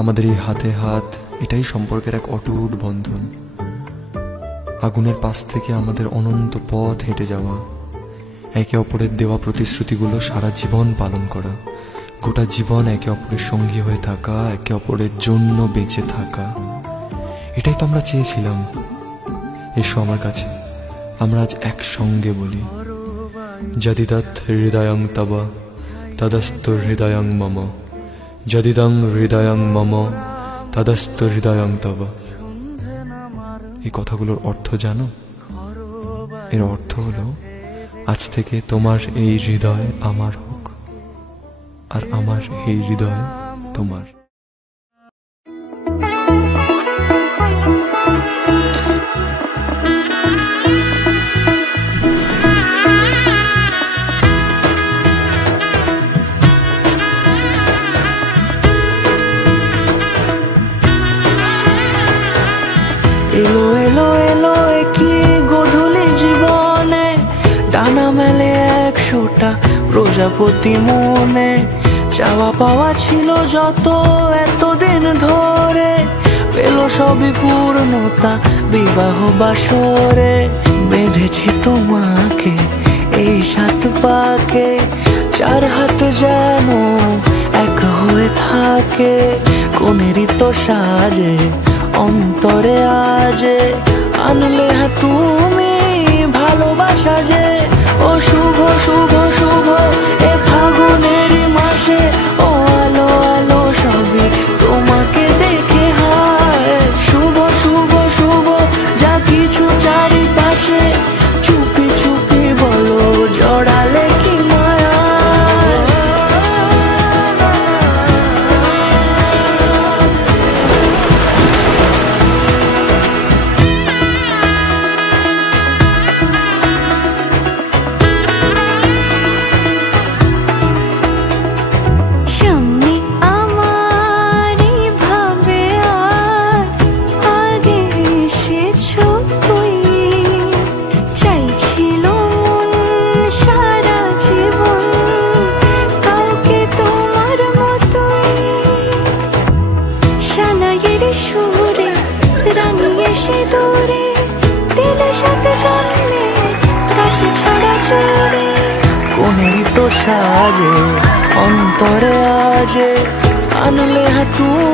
আমাদের এই হাতে হাত, এটাই সম্পর্কের এক অটুট বন্ধন। আগুনের পাশ থেকে আমাদের অনন্ত পথ হেঁটে যাওয়া, একে অপরের দেওয়া প্রতিশ্রুতিগুলো সারা জীবন পালন করা, গোটা জীবন একে অপরের সঙ্গী হয়ে থাকা, একে অপরের জন্য বেঁচে থাকা, এটাই তো আমরা চেয়েছিলাম। এসো আমার কাছে, আমরা আজ একসঙ্গে বলি, যদিদৎ হৃদয়ং তব তদস্তু হৃদয়ং মম, যদিদং হৃদয়ং মম তদস্তু হৃদয়ং তব। এই কথাগুলোর অর্থ জানো? এর অর্থ হলো, আজ থেকে তোমার এই হৃদয় আমার হোক, আর আমার এই হৃদয় তোমার। এলো এলো এলো কি গোধূলি জীবনে, ডানা মেলে 100টা প্রজাপতি মনে। চাওয়া পাওয়া ছিল যত এতদিন ধরে, পেল সবই পূর্ণতা বিবাহ বাসরে। বেঁধেছি তোমাকে এই 7 পাকে, 4 হাত যেন এক হয়ে থাকে। কোনেরই তো সাজে অন্তরে আজে, আনলে তুমি ভালোবাসা যে। ও শুভ শুভ শুভ এ ফাগুনেরই মাসে, ও আলো আলো সবই তোমাকে দেখে হায়। শুভ শুভ শুভ যা কিছু চারিপাশে, চুপি চুপি বলো জড়ালে কি মায়া। কোনেরই তো সাজে অন্তরে আজে, আনলে তুমি